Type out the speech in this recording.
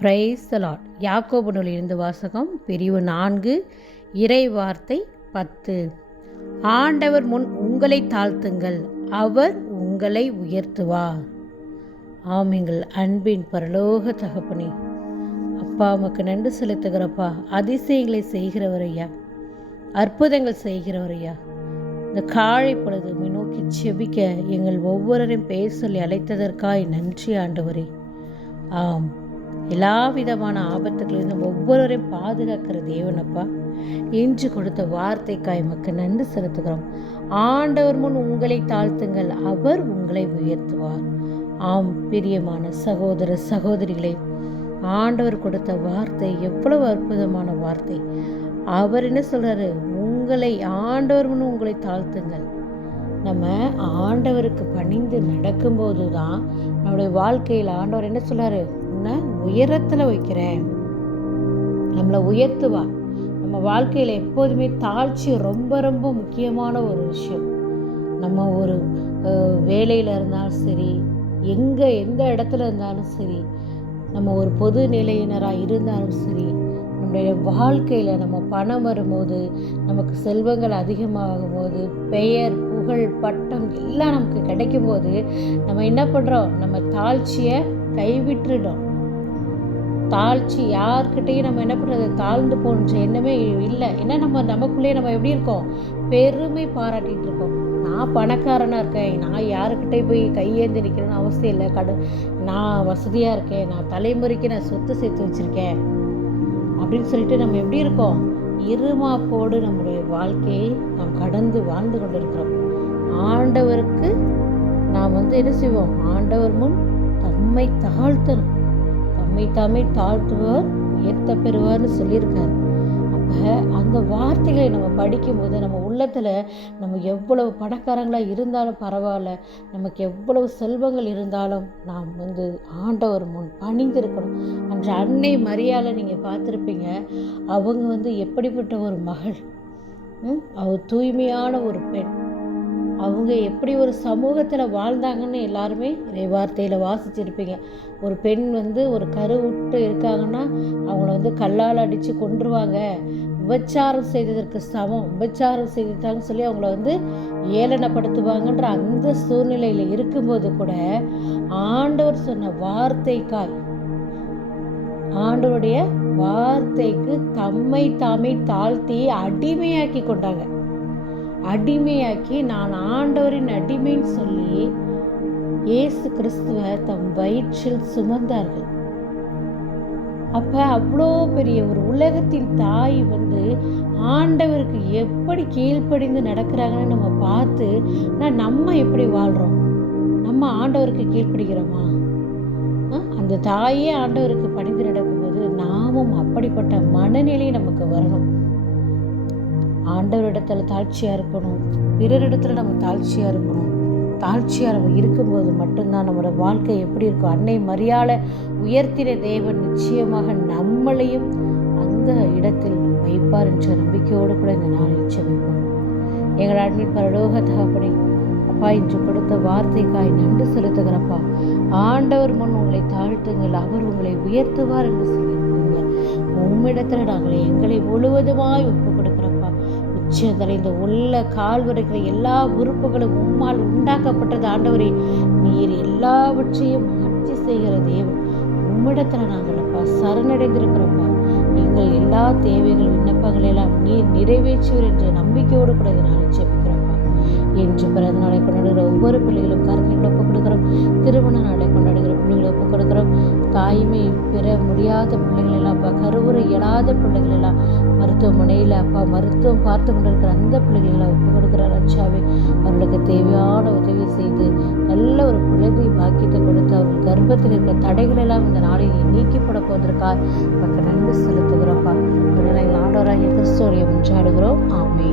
Price lot யாக்கோபு நூலிருந்து வாசகம் பிரிவு நான்கு இறை வார்த்தை பத்து. ஆண்டவர் முன் உங்களை தாழ்த்துங்கள் அவர் உங்களை உயர்த்துவார். எங்கள் அன்பின் பரலோக தகப்பனே. அப்பா உமக்கு நன்றி செலுத்துகிறப்பா. அதிசயங்களை செய்கிறவர் ஐயா. அற்புதங்கள் செய்கிறவர் ஐயா. இந்த காழை பொழுது நோக்கி செபிக்க எங்கள் ஒவ்வொருவரையும் பேர் சொல்லி அழைத்ததற்காய் நன்றி ஆண்டவரே. ஆம். எல்லா விதமான ஆபத்துகளிலிருந்தும் ஒவ்வொருவரையும் பாதுகாக்கிற தேவனப்பா. இன்று கொடுத்த வார்த்தைக்காய் மக்கள் நன்றி செலுத்துகிறோம். ஆண்டவர் முன் உங்களை தாழ்த்துங்கள். அவர் உங்களை உயர்த்துவார். ஆம் பிரியமான சகோதர சகோதரிகளே ஆண்டவர் கொடுத்த வார்த்தை எவ்வளவு அற்புதமான வார்த்தை. அவர் என்ன சொல்கிறாரு உங்களை ஆண்டவர் முன் உங்களை தாழ்த்துங்கள். நம்ம ஆண்டவருக்கு பணிந்து நடக்கும்போது தான் நம்முடைய வாழ்க்கையில் ஆண்டவர் என்ன சொல்கிறாரு உன்னை உயரத்தில் வைக்கிறேன். நம்மளை உயர்த்துவா. நம்ம வாழ்க்கையில் எப்போதுமே தாழ்ச்சி ரொம்ப ரொம்ப முக்கியமான ஒரு விஷயம். நம்ம ஒரு வேலையில் இருந்தாலும் சரி எங்கே எந்த இடத்துல இருந்தாலும் சரி நம்ம ஒரு பொது நிலையினராக இருந்தாலும் சரி நம்முடைய வாழ்க்கையில் நம்ம பணம் வரும்போது நமக்கு செல்வங்கள் அதிகமாகும் போது பெயர் புகழ் பட்டம் எல்லாம் நமக்கு கிடைக்கும் போது நம்ம என்ன பண்ணுறோம் நம்ம தாழ்ச்சியை கைவிட்டுடோம் தாழ்ச்சி யார்கிட்டையும் நம்ம என்ன பண்ணுறது தாழ்ந்து போன்ற எண்ணமே இல்லை. ஏன்னா நம்ம நமக்குள்ளேயே நம்ம எப்படி இருக்கோம்? பெருமை பாராட்டிகிட்டு இருக்கோம். நான் பணக்காரனாக இருக்கேன். நான் யாருக்கிட்டே போய் கையேந்து நிற்கிறேன்னு அவசியம் இல்லை. கடு நான் வசதியாக இருக்கேன். நான் தலைமுறைக்கு நான் சொத்து சேர்த்து வச்சுருக்கேன். அப்படின்னு சொல்லிட்டு நம்ம எப்படி இருக்கோம்? இருமாப்போடு நம்முடைய வாழ்க்கையை நாம் கடந்து வாழ்ந்து கொண்டிருக்கிறோம். ஆண்டவருக்கு நாம் வந்து என்ன செய்வோம்? ஆண்டவர் முன் தம்மை தாழ்த்தணும். தம்மை தாமே தாழ்த்துவார் ஏத்த பெறுவார்னு சொல்லியிருக்காரு. அப்போ அந்த வார்த்தைகளை நம்ம படிக்கும்போது நம்ம உள்ளத்தில் நம்ம எவ்வளவு பணக்காரங்களாக இருந்தாலும் பரவாயில்ல நமக்கு எவ்வளவு செல்வங்கள் இருந்தாலும் நாம் வந்து ஆண்டவர் முன் பணிந்திருக்கணும். அன்று அன்னை மரியாதை நீங்கள் பார்த்துருப்பீங்க. அவங்க வந்து எப்படிப்பட்ட ஒரு மகள்? அவர் தூய்மையான ஒரு பெண். அவங்க எப்படி ஒரு சமூகத்தில் வாழ்ந்தாங்கன்னு எல்லாருமே இறை வார்த்தையில் வாசிச்சிருப்பீங்க. ஒரு பெண் வந்து ஒரு கரு விட்டு இருக்காங்கன்னா அவங்கள வந்து கல்லால் அடித்து கொண்டுருவாங்க விபச்சாரம் செய்ததற்கு சமம். விபச்சாரம் செய்தாங்கன்னு சொல்லி அவங்கள வந்து ஏளனப்படுத்துவாங்கன்ற அந்த சூழ்நிலையில் இருக்கும்போது கூட ஆண்டவர் சொன்ன வார்த்தைக்காய் ஆண்டவருடைய வார்த்தைக்கு தம்மை தாமே தாழ்த்தி அடிமையாக்கி கொண்டாங்க. அடிமையாக்கி நான் ஆண்டவரின் அடிமைன்னு சொல்லி இயேசு கிறிஸ்துவ தம் வயிற்றில் சுமந்தார்கள். அப்ப அவ்வளோ பெரிய ஒரு உலகத்தின் தாய் வந்து ஆண்டவருக்கு எப்படி கீழ்ப்படிந்து நடக்கிறாங்கன்னு நம்ம பார்த்து நான் நம்ம எப்படி வாழ்கிறோம் நம்ம ஆண்டவருக்கு கீழ்ப்படுகிறோமா? அந்த தாயே ஆண்டவருக்கு பணிந்து நடக்கும்போது நாமும் அப்படிப்பட்ட மனநிலை நமக்கு வரணும். ஆண்டவரிடத்துல தாழ்ச்சியாக இருக்கணும். பிறரிடத்துல நம்ம தாழ்ச்சியாக இருக்கணும். தாழ்ச்சியாக நம்ம இருக்கும்போது மட்டும்தான் நம்மளோட வாழ்க்கை எப்படி இருக்கும் அன்னை மரியாதை உயர்த்தின தேவன் நிச்சயமாக நம்மளையும் அந்த இடத்தில் வைப்பார் என்ற நம்பிக்கையோடு கூட இந்த நாளில் செவிப்போம் எங்கள் அன்பின் பரலோக தகப்பனை அப்பா இன்று கொடுத்த வார்த்தைக்காய் நன்றி செலுத்துகிறப்பா ஆண்டவர் முன் உங்களை தாழ்த்துங்கள் அவர் உங்களை உயர்த்துவார் என்று சொல்லியிருக்கீங்க உம்மிடத்தில் நாங்கள் எங்களை முழுவதுமாய் ஒப்பு கொடுக்க உச்சந்தலை இந்த உள்ள கால் வரைக்கிற எல்லா உறுப்புகளும் உம்மால் உண்டாக்கப்பட்டது ஆண்டவரே. நீர் எல்லாவற்றையும் ஆட்சி செய்கிற தேவன். உம்மிடத்தில் நாங்கள் அப்பா சரணடைந்திருக்கிறோம்ப்பா. எங்கள் எல்லா தேவைகள் விண்ணப்பங்கள் எல்லாம் நீர் நிறைவேற்றுவர் என்ற நம்பிக்கையோடு கூட இதை நான் செபிக்கிறோம்ப்பா என்று பிறந்த நாளை கொண்டாடுகிற ஒவ்வொரு பிள்ளைகளும் திருமண நாளை கொண்டாடுகிற பிள்ளைகளை ஒப்புக் கொடுக்குறோம் தாய்மை பெற முடியாத பிள்ளைகள் எல்லாம் அப்பா கருவுரை இயலாத பிள்ளைகள் எல்லாம் மருத்துவமனையில் அப்பா மருத்துவம் பார்த்து கொண்டிருக்கிற அந்த பிள்ளைகளெல்லாம் எல்லாம் ஒப்புக் கொடுக்குற ரச்சாவே அவர்களுக்கு தேவையான உதவி செய்து நல்ல ஒரு குழந்தை பாக்கியத்தை கொடுத்து அவர்கள் கர்ப்பத்தில் இருக்கிற தடைகள் எல்லாம் இந்த நாளில் நீக்கிப்பட போவதற்காக மக்கள் நன்றி செலுத்துகிறோம்ப்பா ஆண்டவராகிய கிறிஸ்துவோடைய முன்றாடுகிறோம் ஆமே